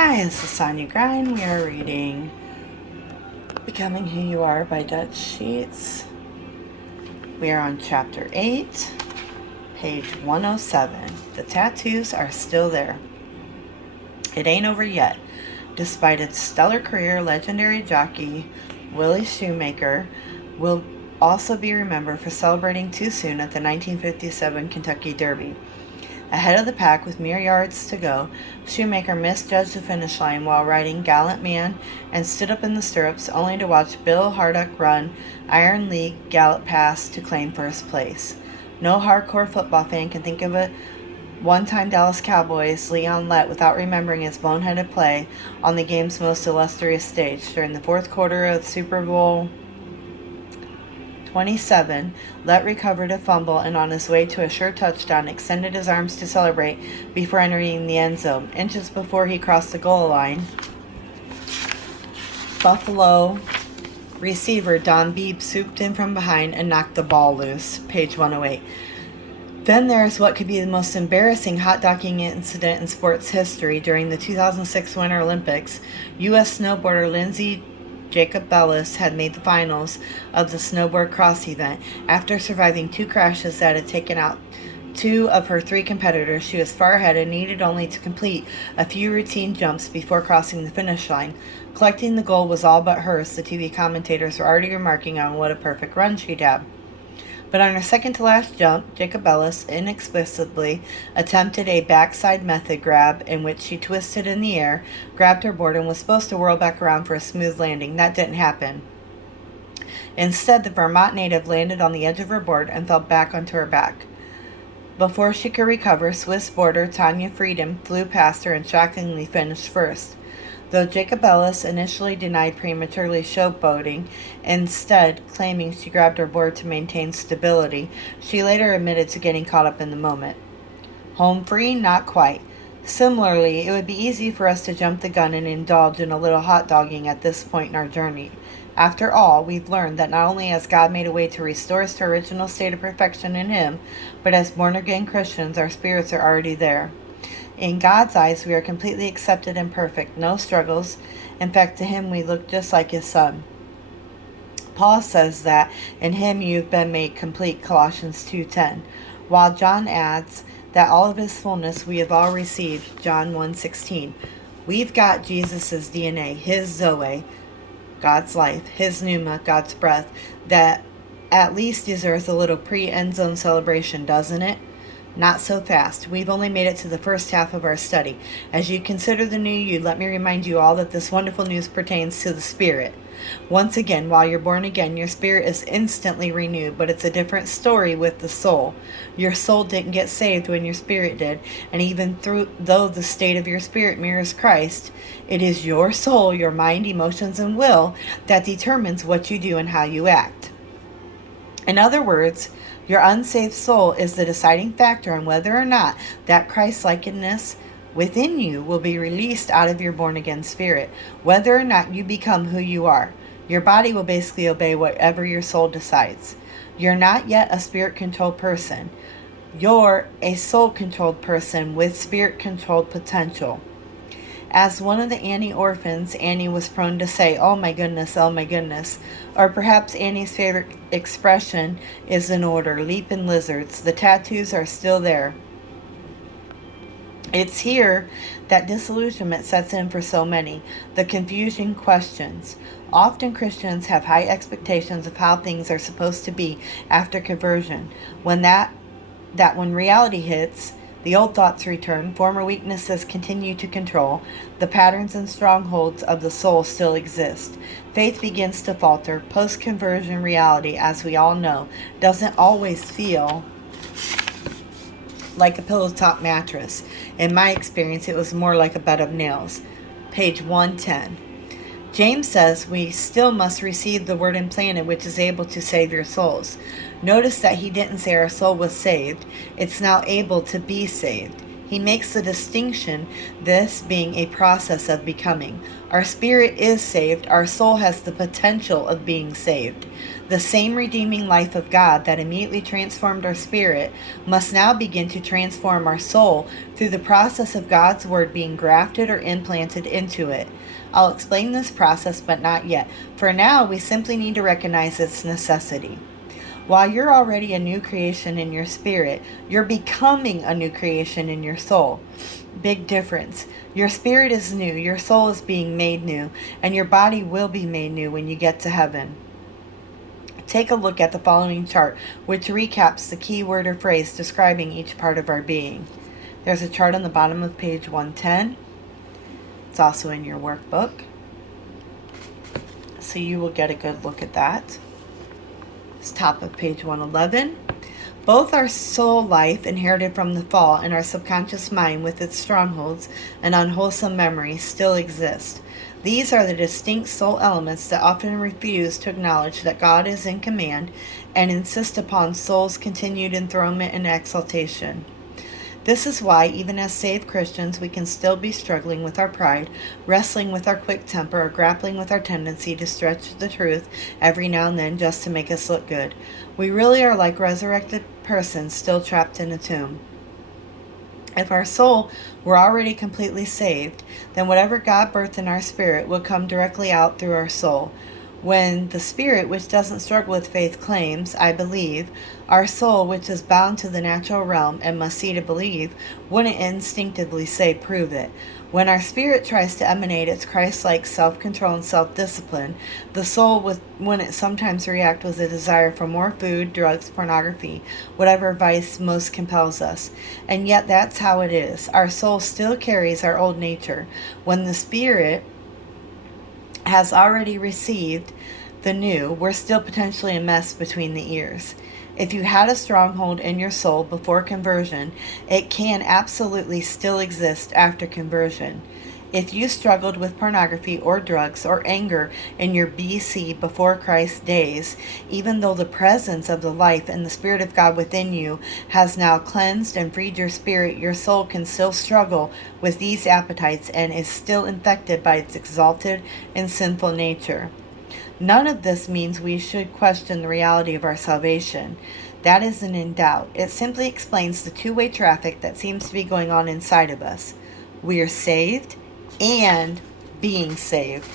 Hi, this is Sonia Grind. We are reading Becoming Who You Are by Dutch Sheets. We are on chapter 8, page 107. The tattoos are still there. It ain't over yet. Despite its stellar career, legendary jockey Willie Shoemaker will also be remembered for celebrating too soon at the 1957 Kentucky Derby. Ahead of the pack with mere yards to go, Shoemaker misjudged the finish line while riding Gallant Man and stood up in the stirrups only to watch Bill Harduck run Iron League gallop past to claim first place. No hardcore football fan can think of a one-time Dallas Cowboys Leon Lett without remembering his boneheaded play on the game's most illustrious stage. During the fourth quarter of Super Bowl 27, Lett recovered a fumble and on his way to a sure touchdown extended his arms to celebrate before entering the end zone. Inches before he crossed the goal line, Buffalo receiver Don Beebe swooped in from behind and knocked the ball loose. Page 108. Then there's what could be the most embarrassing hot dogging incident in sports history. During the 2006 Winter Olympics, U.S. snowboarder Lindsey Jacobellis had made the finals of the snowboard cross event. After surviving two crashes that had taken out two of her three competitors, she was far ahead and needed only to complete a few routine jumps before crossing the finish line. Collecting the gold was all but hers. The TV commentators were already remarking on what a perfect run she'd had. But on her second-to-last jump, Jacobellis inexplicably attempted a backside method grab in which she twisted in the air, grabbed her board, and was supposed to whirl back around for a smooth landing. That didn't happen. Instead, the Vermont native landed on the edge of her board and fell back onto her back. Before she could recover, Swiss boarder Tanya Frieden flew past her and shockingly finished first. Though Jacobellis initially denied prematurely showboating, instead claiming she grabbed her board to maintain stability, she later admitted to getting caught up in the moment. Home free? Not quite. Similarly, it would be easy for us to jump the gun and indulge in a little hot dogging at this point in our journey. After all, we've learned that not only has God made a way to restore us to our original state of perfection in Him, but as born-again Christians, our spirits are already there. In God's eyes, we are completely accepted and perfect, no struggles. In fact, to Him we look just like His Son. Paul says that in Him you've been made complete, Colossians 2:10, while John adds that all of His fullness we have all received, John 1:16. We've got Jesus' DNA, His Zoe, God's life, His pneuma, God's breath, that at least deserves a little pre-end zone celebration, doesn't it? Not so fast. We've only made it to the first half of our study. As you consider the new you, let me remind you all that this wonderful news pertains to the Spirit. Once again, while you're born again, your spirit is instantly renewed, but it's a different story with the soul. Your soul didn't get saved when your spirit did, and even though the state of your spirit mirrors Christ, it is your soul, your mind, emotions, and will that determines what you do and how you act. In other words, your unsaved soul is the deciding factor on whether or not that Christ-likeness within you will be released out of your born-again spirit, whether or not you become who you are. Your body will basically obey whatever your soul decides. You're not yet a spirit-controlled person. You're a soul-controlled person with spirit-controlled potential. As one of the Annie orphans, Annie was prone to say, "Oh my goodness, oh my goodness." Or perhaps Annie's favorite expression is in order, leaping lizards. The tattoos are still there. It's here that disillusionment sets in for so many. The confusion questions. Often Christians have high expectations of how things are supposed to be after conversion. When reality hits, the old thoughts return, former weaknesses continue to control, the patterns and strongholds of the soul still exist. Faith begins to falter. Post-conversion reality, as we all know, doesn't always feel like a pillow-top mattress. In my experience, it was more like a bed of nails. Page 110. James says we still must receive the word implanted which is able to save your souls. Notice that he didn't say our soul was saved. It's now able to be saved. He makes the distinction, this being a process of becoming. Our spirit is saved. Our soul has the potential of being saved. The same redeeming life of God that immediately transformed our spirit must now begin to transform our soul through the process of God's word being grafted or implanted into it. I'll explain this process, but not yet. For now, we simply need to recognize its necessity. While you're already a new creation in your spirit, you're becoming a new creation in your soul. Big difference. Your spirit is new, your soul is being made new, and your body will be made new when you get to heaven. Take a look at the following chart, which recaps the key word or phrase describing each part of our being. There's a chart on the bottom of page 110. It's also in your workbook, so you will get a good look at that. It's top of page 111. Both our soul life inherited from the fall and our subconscious mind with its strongholds and unwholesome memories still exist. These are the distinct soul elements that often refuse to acknowledge that God is in command and insist upon soul's continued enthronement and exaltation. This is why, even as saved Christians, we can still be struggling with our pride, wrestling with our quick temper, or grappling with our tendency to stretch the truth every now and then just to make us look good. We really are like resurrected persons still trapped in a tomb. If our soul were already completely saved, then whatever God birthed in our spirit would come directly out through our soul. When the spirit, which doesn't struggle with faith, claims, I believe, our soul, which is bound to the natural realm and must see to believe, wouldn't instinctively say, prove it. When our spirit tries to emanate its Christ-like self-control and self-discipline, the soul wouldn't sometimes react with a desire for more food, drugs, pornography, whatever vice most compels us. And yet that's how it is. Our soul still carries our old nature. When the spirit has already received the new, we're still potentially a mess between the ears. If you had a stronghold in your soul before conversion, it can absolutely still exist after conversion. If you struggled with pornography or drugs or anger in your BC before Christ days, even though the presence of the life and the Spirit of God within you has now cleansed and freed your spirit, your soul can still struggle with these appetites and is still infected by its exalted and sinful nature. None of this means we should question the reality of our salvation. That isn't in doubt. It simply explains the two-way traffic that seems to be going on inside of us. We are saved and being saved.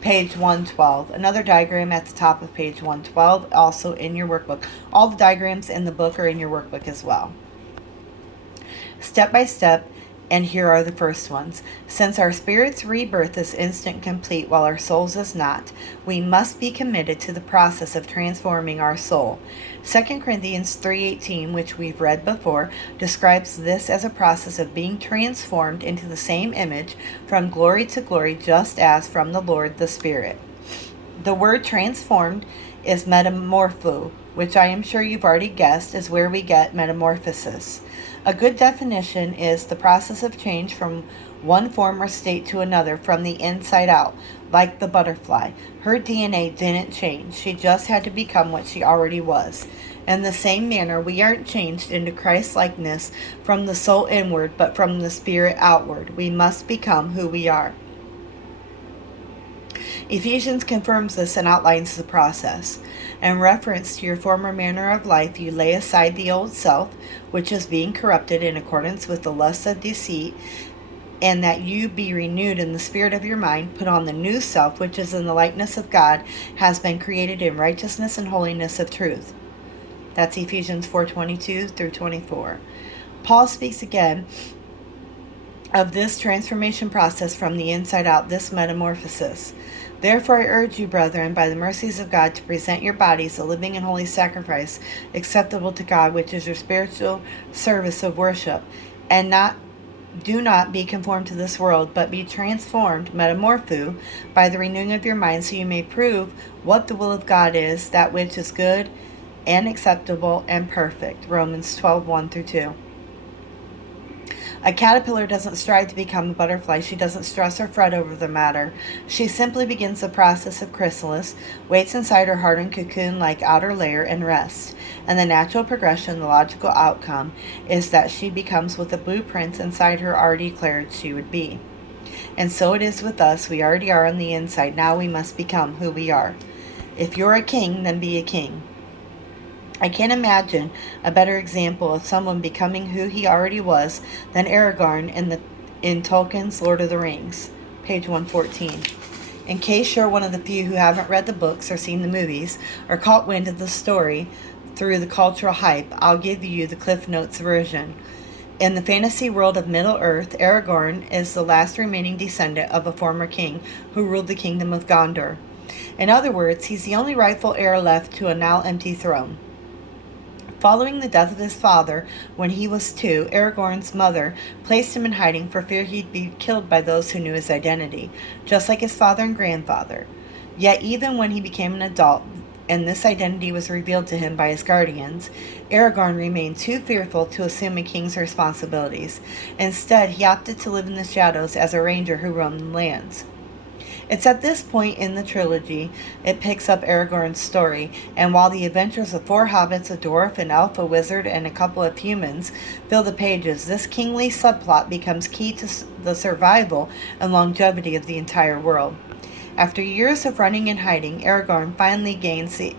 Page 112. Another diagram at the top of page 112, also in your workbook. All the diagrams in the book are in your workbook as well. Step by step, and here are the first ones. Since our spirit's rebirth is instant complete while our soul's is not, we must be committed to the process of transforming our soul. 2 Corinthians 3:18, which we've read before, describes this as a process of being transformed into the same image from glory to glory, just as from the Lord the Spirit. The word transformed is metamorpho, which I am sure you've already guessed is where we get metamorphosis. A good definition is the process of change from one form or state to another from the inside out, like the butterfly. Her DNA didn't change. She just had to become what she already was. In the same manner, we aren't changed into Christ-likeness from the soul inward, but from the spirit outward. We must become who we are. Ephesians confirms this and outlines the process. In reference to your former manner of life, you lay aside the old self, which is being corrupted in accordance with the lusts of deceit, and that you be renewed in the spirit of your mind, put on the new self, which is in the likeness of God, has been created in righteousness and holiness of truth. That's Ephesians 4:22 through 24. Paul speaks again of this transformation process from the inside out, this metamorphosis. Therefore I urge you, brethren, by the mercies of God, to present your bodies a living and holy sacrifice, acceptable to God, which is your spiritual service of worship. And do not be conformed to this world, but be transformed, metamorpho, by the renewing of your mind, so you may prove what the will of God is, that which is good and acceptable and perfect. Romans 12:1 through 2. A caterpillar doesn't strive to become a butterfly. She doesn't stress or fret over the matter. She simply begins the process of chrysalis, waits inside her hardened cocoon-like outer layer, and rests. And the natural progression, the logical outcome, is that she becomes what the blueprints inside her already declared she would be. And so it is with us. We already are on the inside. Now we must become who we are. If you're a king, then be a king. I can't imagine a better example of someone becoming who he already was than Aragorn in Tolkien's Lord of the Rings, page 114. In case you're one of the few who haven't read the books or seen the movies or caught wind of the story through the cultural hype, I'll give you the Cliff Notes version. In the fantasy world of Middle-earth, Aragorn is the last remaining descendant of a former king who ruled the kingdom of Gondor. In other words, he's the only rightful heir left to a now empty throne. Following the death of his father when he was 2, Aragorn's mother placed him in hiding for fear he'd be killed by those who knew his identity, just like his father and grandfather. Yet even when he became an adult and this identity was revealed to him by his guardians, Aragorn remained too fearful to assume a king's responsibilities. Instead, he opted to live in the shadows as a ranger who roamed the lands. It's at this point in the trilogy it picks up Aragorn's story, and while the adventures of 4 hobbits, a dwarf, an elf, a wizard, and a couple of humans fill the pages, this kingly subplot becomes key to the survival and longevity of the entire world. After years of running and hiding, Aragorn finally gains the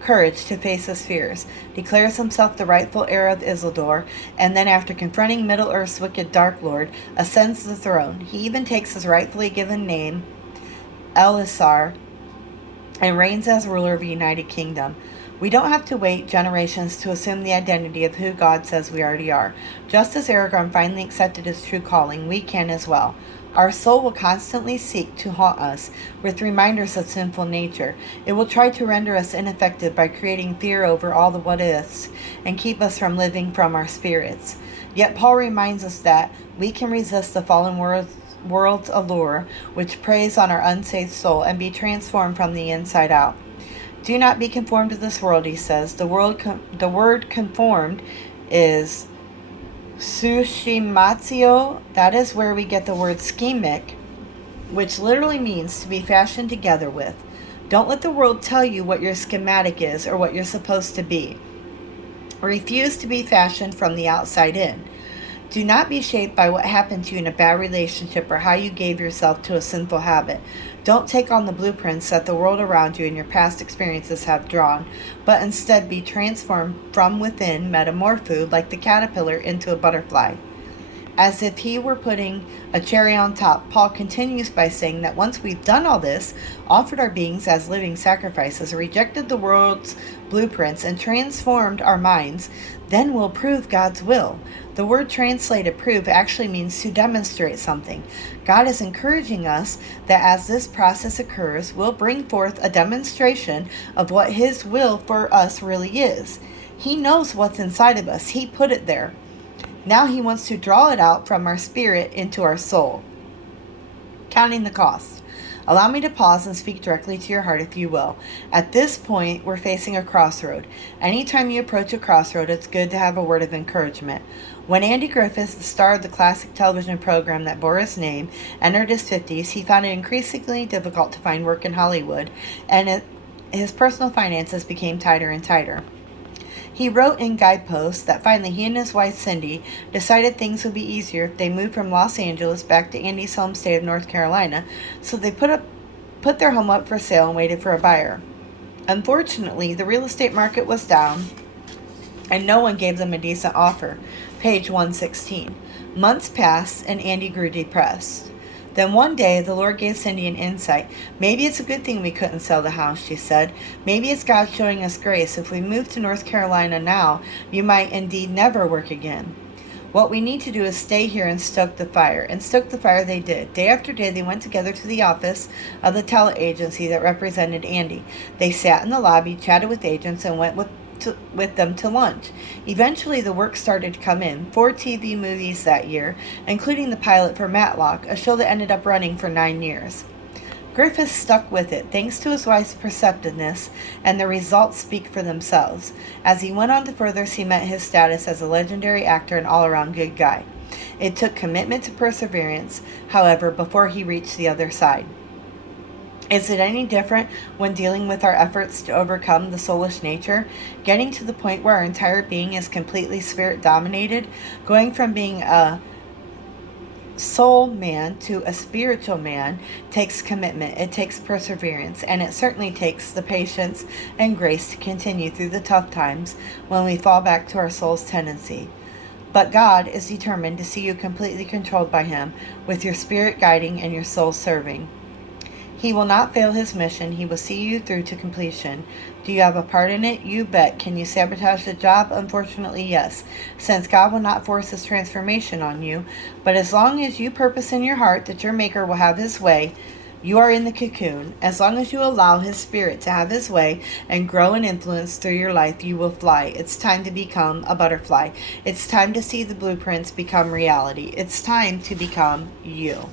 courage to face his fears, declares himself the rightful heir of Isildur, and then after confronting Middle-earth's wicked Dark Lord, ascends the throne. He even takes his rightfully given name, Elessar, and reigns as ruler of a united kingdom. We don't have to wait generations to assume the identity of who God says we already are. Just as Aragorn finally accepted his true calling, we can as well. Our soul will constantly seek to haunt us with reminders of sinful nature. It will try to render us ineffective by creating fear over all the what-ifs and keep us from living from our spirits. Yet Paul reminds us that we can resist the fallen world's allure, which preys on our unsaved soul, and be transformed from the inside out. Do not be conformed to this world, he says. The word conformed is sushimatsuo. That is where we get the word schemic, which literally means to be fashioned together with. Don't let the world tell you what your schematic is or what you're supposed to be. Refuse to be fashioned from the outside in. Do not be shaped by what happened to you in a bad relationship or how you gave yourself to a sinful habit. Don't take on the blueprints that the world around you and your past experiences have drawn, but instead be transformed from within, metamorphosed like the caterpillar into a butterfly. As if he were putting a cherry on top, Paul continues by saying that once we've done all this, offered our beings as living sacrifices, rejected the world's blueprints, and transformed our minds, then we'll prove God's will. The word translated prove actually means to demonstrate something. God is encouraging us that as this process occurs, we'll bring forth a demonstration of what his will for us really is. He knows what's inside of us. He put it there. Now he wants to draw it out from our spirit into our soul. Counting the cost. Allow me to pause and speak directly to your heart, if you will. At this point, we're facing a crossroad. Anytime you approach a crossroad, it's good to have a word of encouragement. When Andy Griffith, the star of the classic television program that bore his name, entered his 50s, he found it increasingly difficult to find work in Hollywood, and his personal finances became tighter and tighter. He wrote in Guideposts that finally he and his wife Cindy decided things would be easier if they moved from Los Angeles back to Andy's home state of North Carolina, so they put their home up for sale and waited for a buyer. Unfortunately, the real estate market was down, and no one gave them a decent offer. Page 116. Months passed, and Andy grew depressed. Then one day, the Lord gave Cindy an insight. Maybe it's a good thing we couldn't sell the house, she said. Maybe it's God showing us grace. If we move to North Carolina now, you might indeed never work again. What we need to do is stay here and stoke the fire. And stoke the fire they did. Day after day, they went together to the office of the tele-agency that represented Andy. They sat in the lobby, chatted with agents, and went with them to lunch. Eventually, the work started to come in. 4 TV movies that year, including the pilot for Matlock, a show that ended up running for 9 years. Griffith stuck with it, thanks to his wife's perceptiveness, and the results speak for themselves. As he went on to further cement his status as a legendary actor and all-around good guy. It took commitment to perseverance, however, before he reached the other side. Is it any different when dealing with our efforts to overcome the soulish nature? Getting to the point where our entire being is completely spirit dominated, going from being a soul man to a spiritual man, takes commitment, it takes perseverance, and it certainly takes the patience and grace to continue through the tough times when we fall back to our soul's tendency. But God is determined to see you completely controlled by Him, with your spirit guiding and your soul serving. He will not fail his mission. He will see you through to completion. Do you have a part in it? You bet. Can you sabotage the job? Unfortunately, yes, since God will not force his transformation on you. But as long as you purpose in your heart that your Maker will have his way, you are in the cocoon. As long as you allow his spirit to have his way and grow and influence through your life, you will fly. It's time to become a butterfly. It's time to see the blueprints become reality. It's time to become you.